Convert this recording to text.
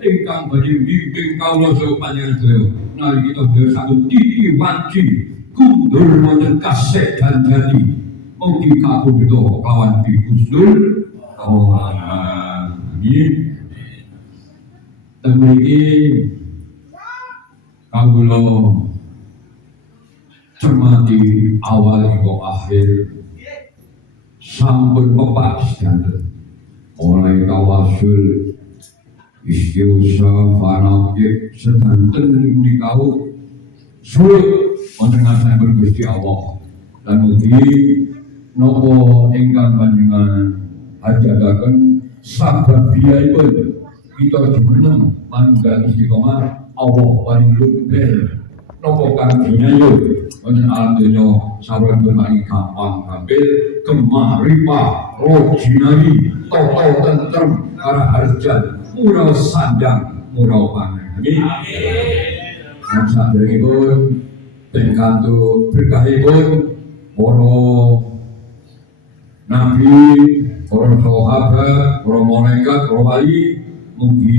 ingkang badhe bimbing kawula saha panjenengan sedaya nalika kita sedaya saged titi wanci kundur wonten kasedan jati mugi kapundhita kelawan Gustur. Amin. Temiki kawula cermati awal hingga akhir sampun pepak sedanten mulai tawasul istighosah fanaqib sedanten nikau surut wonten ngarsane Gusti Allah lan mugi napa ingkang panjenengan hajataken sababiyaipun kita jumeneng manunggal istiqomah Allah paring lupel napa kang dinayo wonten alam donya sawan bermain gampang gampil kemaripah rojinari toto tentrem arah harjan murah sandang murah panen. Amin. Dan saderengipun pengkanto berkahipun para nabi, para sahabat, para malaikat, para wali mugi